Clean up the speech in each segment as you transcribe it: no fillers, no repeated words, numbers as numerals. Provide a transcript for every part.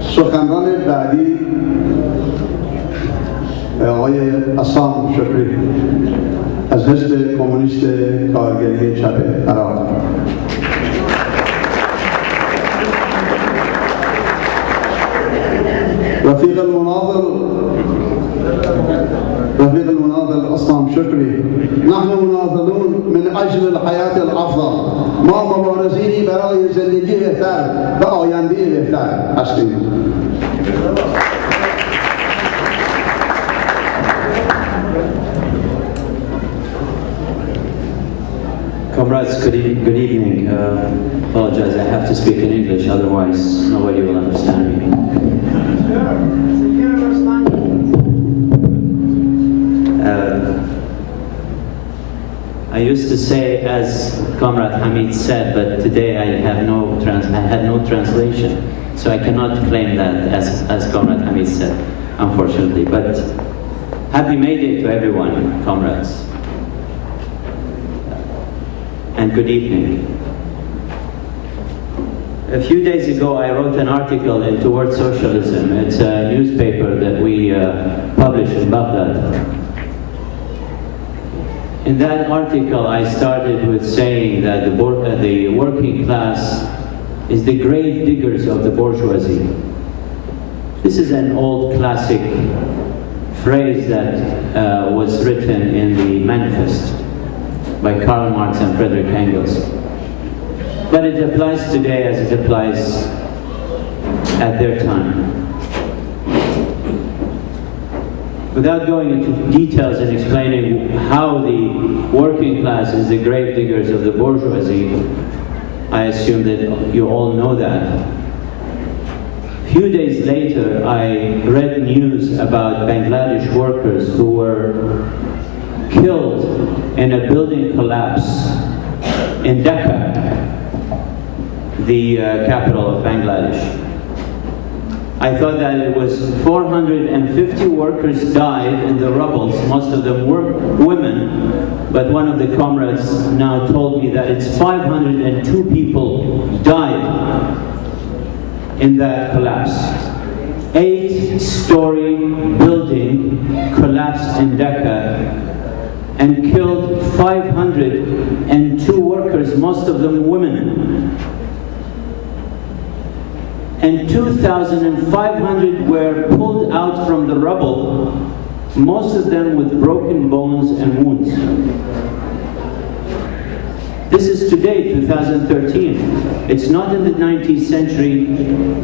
سخنران بعدی آقای اسام شکری از حزب کمونیست کارگری چپ عراق. رفيق المناضل اسام شکری، نحن مناضلون من اجل الحیات الافضل. ما مبارزینی برای زندگی بهتر و آینده بهتر هستیم. Comrades, good evening. Apologize, I have to speak in English, otherwise nobody will understand me. I used to say, as Comrade Hamid said, but today I had no translation, so I cannot claim that as Comrade Hamid said, unfortunately. But happy May Day to everyone, comrades. And good evening. A few days ago, I wrote an article in Towards Socialism. It's a newspaper that we publish in Baghdad. In that article, I started with saying that the working class is the grave diggers of the bourgeoisie. This is an old classic phrase that was written in the Manifest by Karl Marx and Friedrich Engels. But it applies today as it applies at their time. Without going into details and explaining how the working class is the grave diggers of the bourgeoisie, I assume that you all know that. A few days later, I read news about Bangladesh workers who were killed in a building collapse in Dhaka, the capital of Bangladesh. I thought that it was 450 workers died in the rubble. Most of them were women, but one of the comrades now told me that it's 502 people died in that collapse. 8-story building collapsed in Dhaka and killed 502 workers, most of them women. And 2,500 were pulled out from the rubble, most of them with broken bones and wounds. This is today, 2013. It's not in the 19th century,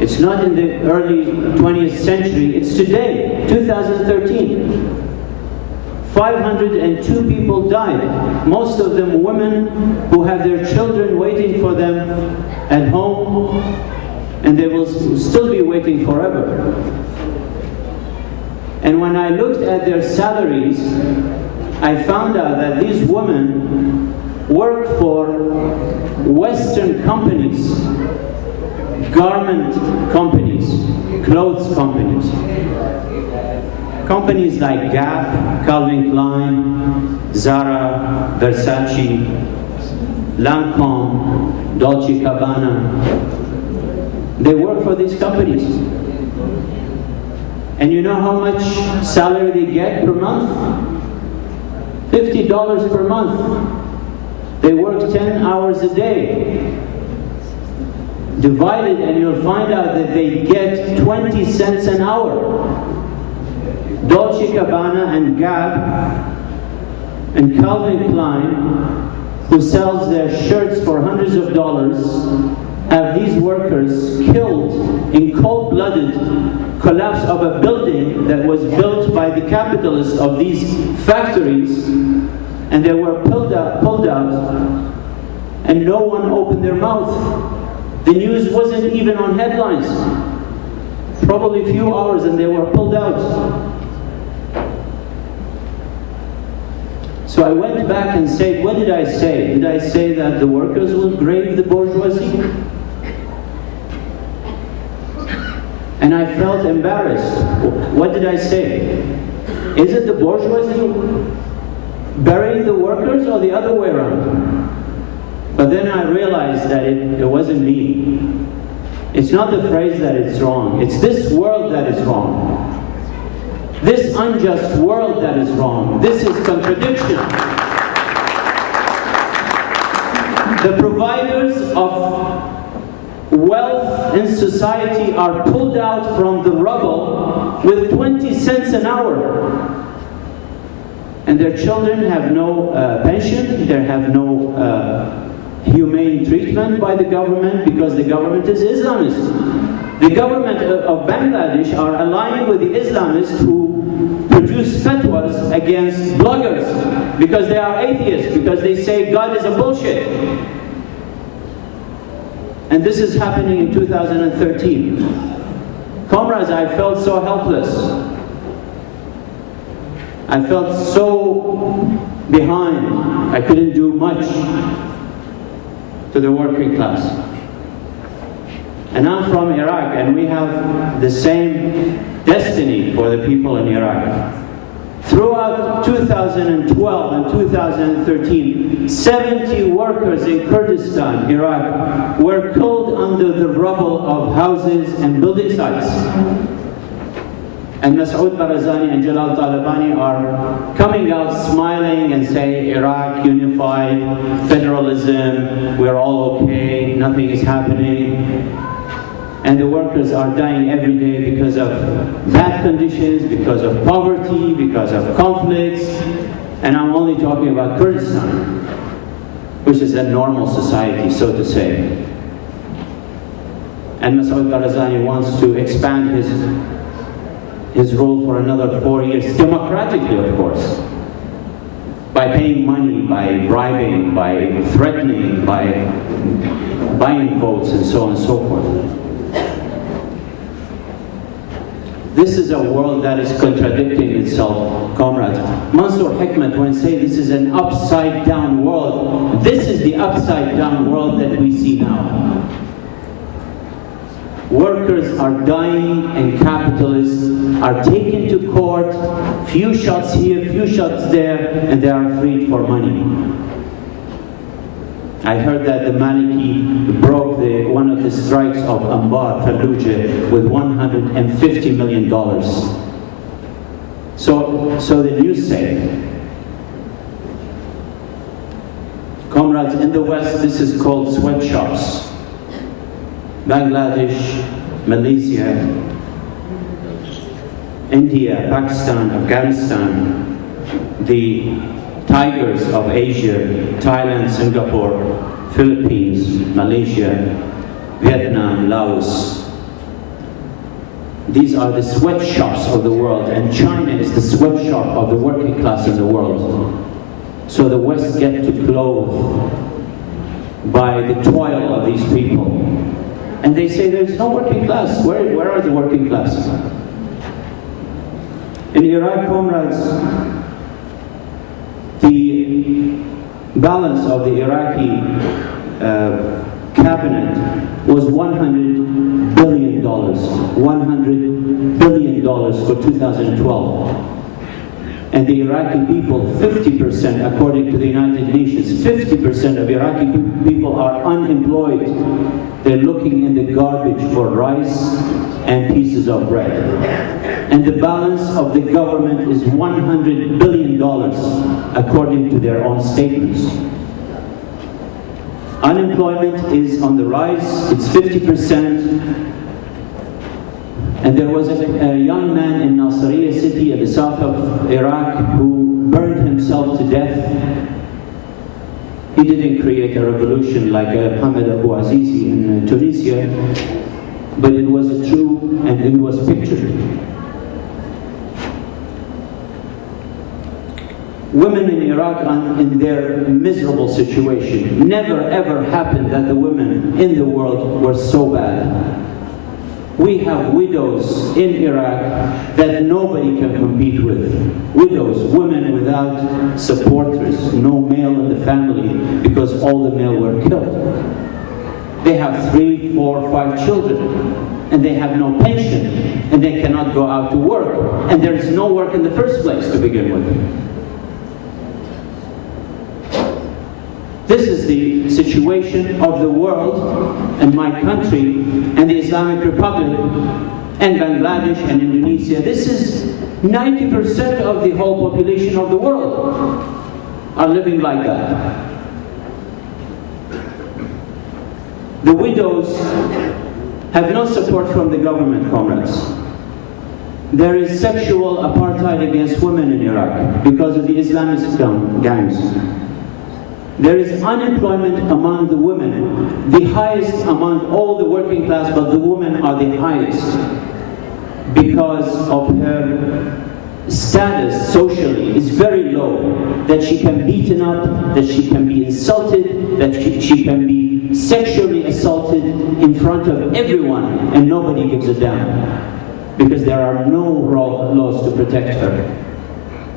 it's not in the early 20th century, it's today, 2013. 502 people died, most of them women who have their children waiting for them at home, and they will still be waiting forever. And when I looked at their salaries, I found out that these women work for Western companies, garment companies, clothes companies. Companies like Gap, Calvin Klein, Zara, Versace, Lancome, Dolce & Gabbana. They work for these companies. And you know how much salary they get per month? $50 per month. They work 10 hours a day. Divide it and you'll find out that they get 20 cents an hour. Dolce & Gabbana and Gap and Calvin Klein, who sells their shirts for hundreds of dollars, have these workers killed in cold-blooded collapse of a building that was built by the capitalists of these factories, and they were pulled out, and no one opened their mouth. The news wasn't even on headlines. Probably a few hours and they were pulled out. So I went back and said, what did I say? Did I say that the workers will grave the bourgeoisie? And I felt embarrassed. What did I say? Is it the bourgeoisie burying the workers or the other way around? But then I realized that it wasn't me. It's not the phrase that it's wrong. It's this world that is wrong. This unjust world that is wrong. This is contradiction. The providers of wealth in society are pulled out from the rubble with 20 cents an hour. And their children have no pension, they have no humane treatment by the government because the government is Islamist. The government of Bangladesh are aligned with the Islamists who produce fatwas against bloggers because they are atheists, because they say God is a bullshit. And this is happening in 2013. Comrades, I felt so helpless. I felt so behind. I couldn't do much to the working class. And I'm from Iraq, and we have the same destiny for the people in Iraq. Throughout 2012 and 2013, 70 workers in Kurdistan, Iraq, were killed under the rubble of houses and building sites. And Masoud Barazani and Jalal Talabani are coming out smiling and saying, Iraq, unified, federalism, we're all okay, nothing is happening. And the workers are dying every day because of bad conditions, because of poverty, because of conflicts. And I'm only talking about Kurdistan, which is a normal society, so to say. And Masoud Barazani wants to expand his rule for another 4 years, democratically, of course, by paying money, by bribing, by threatening, by buying votes, and so on and so forth. This is a world that is contradicting itself, comrades. Mansour Hikmat, when say this is an upside-down world, this is the upside-down world that we see now. Workers are dying and capitalists are taken to court, few shots here, few shots there, and they are freed for money. I heard that the Maliki broke one of the strikes of Anbar, Fallujah, with $150 million. So the news say, comrades, in the West this is called sweatshops. Bangladesh, Malaysia, India, Pakistan, Afghanistan, the tigers of Asia, Thailand, Singapore, Philippines, Malaysia, Vietnam, Laos. These are the sweatshops of the world, and China is the sweatshop of the working class in the world. So the West get to clothe by the toil of these people. And they say there's no working class. Where are the working class? In Iraq, comrades, the balance of the Iraqi cabinet was $100 billion. $100 billion for 2012. And the Iraqi people, 50%, according to the United Nations, 50% of Iraqi people are unemployed. They're looking in the garbage for rice and pieces of bread. And the balance of the government is $100 billion, according to their own statements. Unemployment is on the rise, it's 50%. And there was a young man in Nasiriyah city in the south of Iraq who burned himself to death. He didn't create a revolution like Mohammed Abu Azizi in Tunisia, but it was a true, and it was pictured. Women in Iraq are in their miserable situation. Never ever happened that the women in the world were so bad. We have widows in Iraq that nobody can compete with. Widows, women without supporters, no male in the family because all the male were killed. They have 3, 4, 5 children and they have no pension and they cannot go out to work, and there is no work in the first place to begin with. This is the situation of the world and my country, and the Islamic Republic and Bangladesh and Indonesia, this is 90% of the whole population of the world are living like that. The widows have no support from the government, comrades. There is sexual apartheid against women in Iraq because of the Islamist gangs. There is unemployment among the women, the highest among all the working class, but the women are the highest because of her status socially is very low, that she can be beaten up, that she can be insulted, that she can be sexually assaulted in front of everyone, and nobody gives a damn because there are no laws to protect her.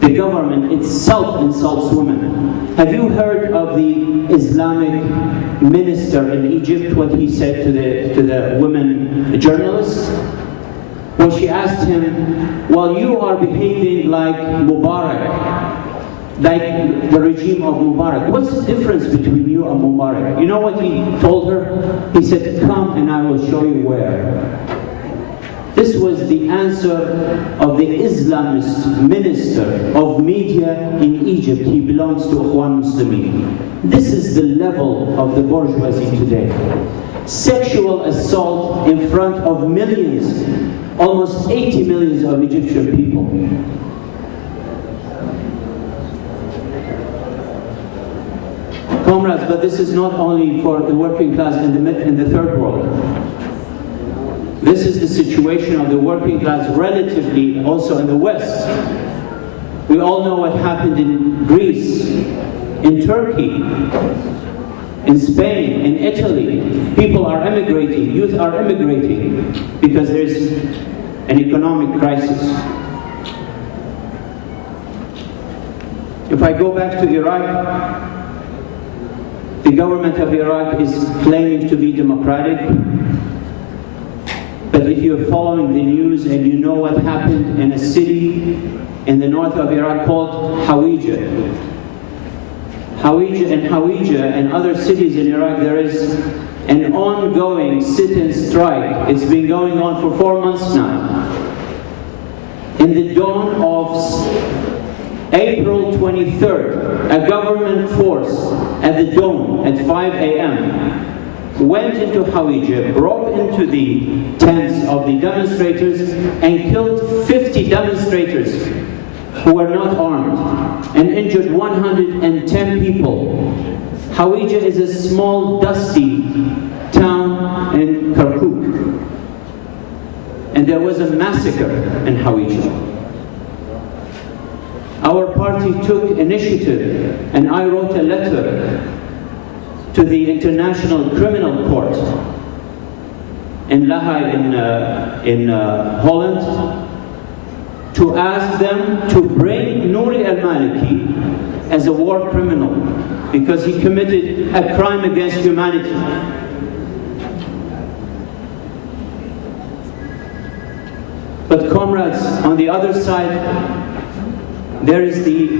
The government itself insults women. Have you heard of the Islamic minister in Egypt, what he said to the women journalists? When she asked him, well, you are behaving like Mubarak, like the regime of Mubarak. What's the difference between you and Mubarak? You know what he told her? He said, come and I will show you where. This was the answer of the Islamist minister of media in Egypt. He belongs to Ikhwan Muslimin. This is the level of the bourgeoisie today. Sexual assault in front of millions, almost 80 million of Egyptian people. Comrades, but this is not only for the working class in the third world. This is the situation of the working class relatively also in the West. We all know what happened in Greece, in Turkey, in Spain, in Italy. People are emigrating, youth are emigrating because there's an economic crisis. If I go back to Iraq, the government of Iraq is claiming to be democratic. But if you're following the news and you know what happened in a city in the north of Iraq called Hawija. Hawija and other cities in Iraq, there is an ongoing sit-in strike. It's been going on for 4 months now. In the dawn of April 23rd, a government force at the dawn at 5 a.m. went into Hawija, broke into the tents of the demonstrators and killed 50 demonstrators who were not armed and injured 110 people. Hawija is a small, dusty town in Kirkuk. And there was a massacre in Hawija. Our party took initiative and I wrote a letter to the International Criminal Court in La Haye in Holland to ask them to bring Nouri al-Maliki as a war criminal because he committed a crime against humanity. But comrades, on the other side, there is the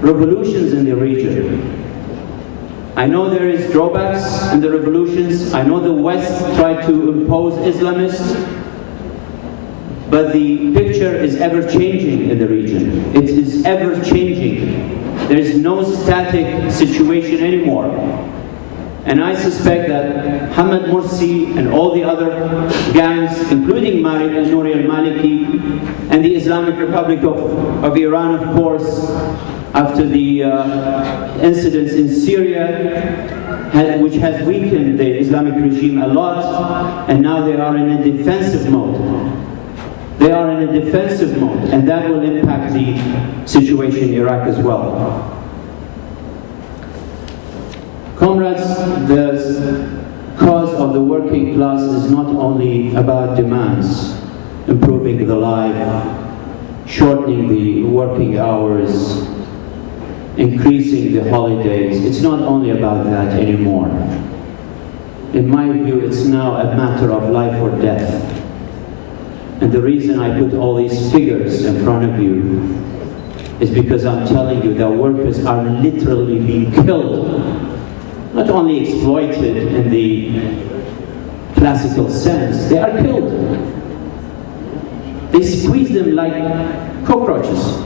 revolutions in the region. I know there is drawbacks in the revolutions. I know the West tried to impose Islamists, but the picture is ever-changing in the region. It is ever-changing. There is no static situation anymore. And I suspect that Hamad Morsi and all the other gangs, including Nouri al-Maliki and the Islamic Republic of Iran, of course, after the incidents in Syria, which has weakened the Islamic regime a lot, and now they are in a defensive mode. They are in a defensive mode, and that will impact the situation in Iraq as well. Comrades, the cause of the working class is not only about demands, improving the life, shortening the working hours, increasing the holidays. It's not only about that anymore. In my view, it's now a matter of life or death. And the reason I put all these figures in front of you is because I'm telling you that workers are literally being killed, not only exploited in the classical sense, they are killed. They squeeze them like cockroaches,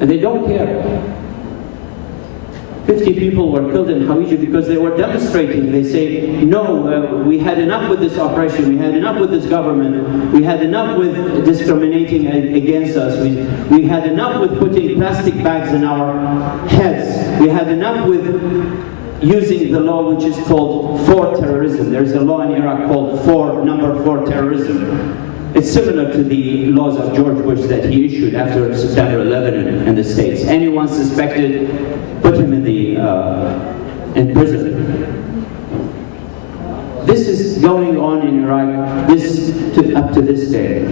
and they don't care. 50 people were killed in Hawija because they were demonstrating. They say, no, we had enough with this oppression, we had enough with this government, we had enough with discriminating against us, we had enough with putting plastic bags in our heads, we had enough with using the law which is called 4 terrorism. There's a law in Iraq called number 4 terrorism. It's similar to the laws of George Bush that he issued after September 11 in the States. Anyone suspected, put him in prison. This is going on in Iraq up to this day.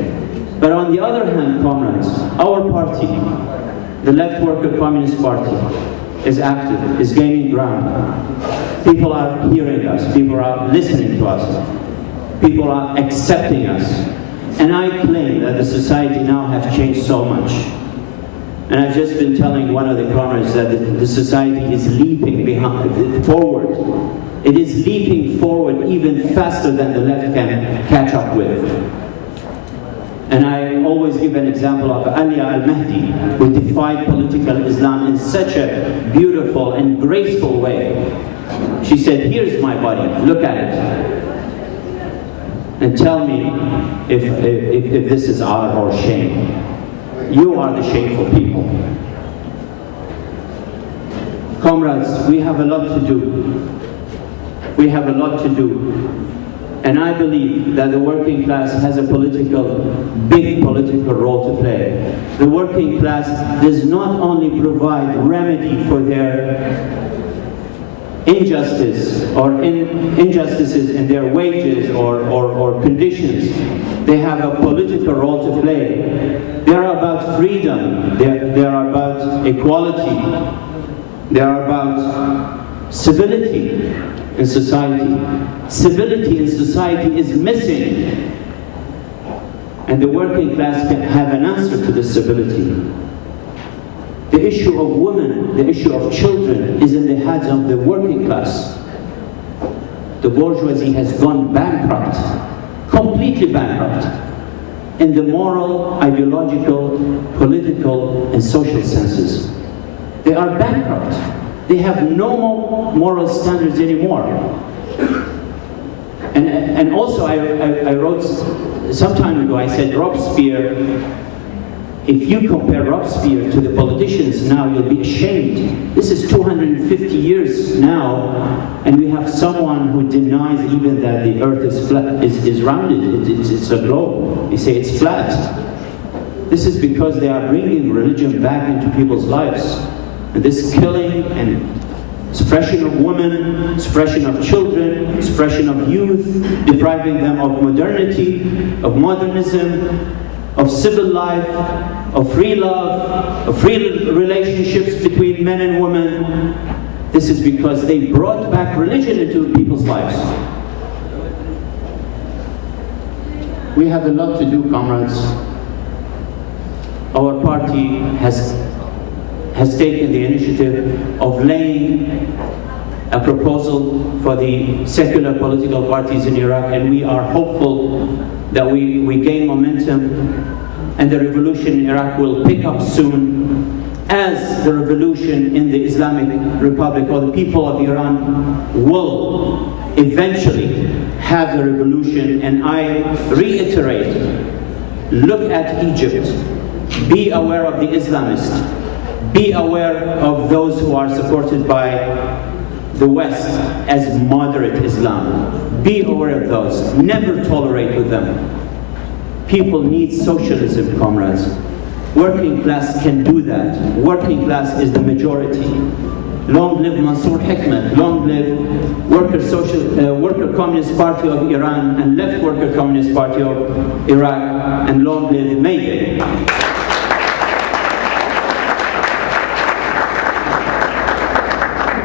But on the other hand, comrades, our party, the Left Worker Communist Party, is active, is gaining ground. People are hearing us, people are listening to us, people are accepting us. And I claim that the society now has changed so much. And I've just been telling one of the comrades that the society is leaping forward. It is leaping forward even faster than the left can catch up with. And I always give an example of Alia al-Mahdi, who defied political Islam in such a beautiful and graceful way. She said, here's my body, look at it, and tell me if this is art or shame. You are the shameful people. Comrades, we have a lot to do. We have a lot to do. And I believe that the working class has a big political role to play. The working class does not only provide remedy for their injustices in their wages or conditions. They have a political role to play. They are about freedom. They are about equality. They are about civility in society. Civility in society is missing. And the working class can have an answer to this civility. The issue of women, the issue of children is in the hands of the working class. The bourgeoisie has gone bankrupt, completely bankrupt, in the moral, ideological, political, and social senses. They are bankrupt. They have no more moral standards anymore. And also I wrote some time ago, I said Robespierre, if you compare Robespierre to the politicians now, you'll be ashamed. This is 250 years now, and we have someone who denies even that the earth is flat, is rounded, it's a globe. They say it's flat. This is because they are bringing religion back into people's lives. And this killing and suppression of women, suppression of children, suppression of youth, depriving them of modernity, of modernism, of civil life, of free love, of free relationships between men and women. This is because they brought back religion into people's lives. We have a lot to do, comrades. Our party has taken the initiative of laying a proposal for the secular political parties in Iraq, and we are hopeful that we gain momentum and the revolution in Iraq will pick up soon, as the revolution in the Islamic Republic or the people of Iran will eventually have the revolution. And I reiterate, look at Egypt, be aware of the Islamists, be aware of those who are supported by the West as moderate Islam. Be aware of those, never tolerate with them. People need socialism, comrades. Working class can do that. Working class is the majority. Long live Mansour Hikmat, long live Worker Communist Party of Iran and Left Worker Communist Party of Iraq, and long live Mayday.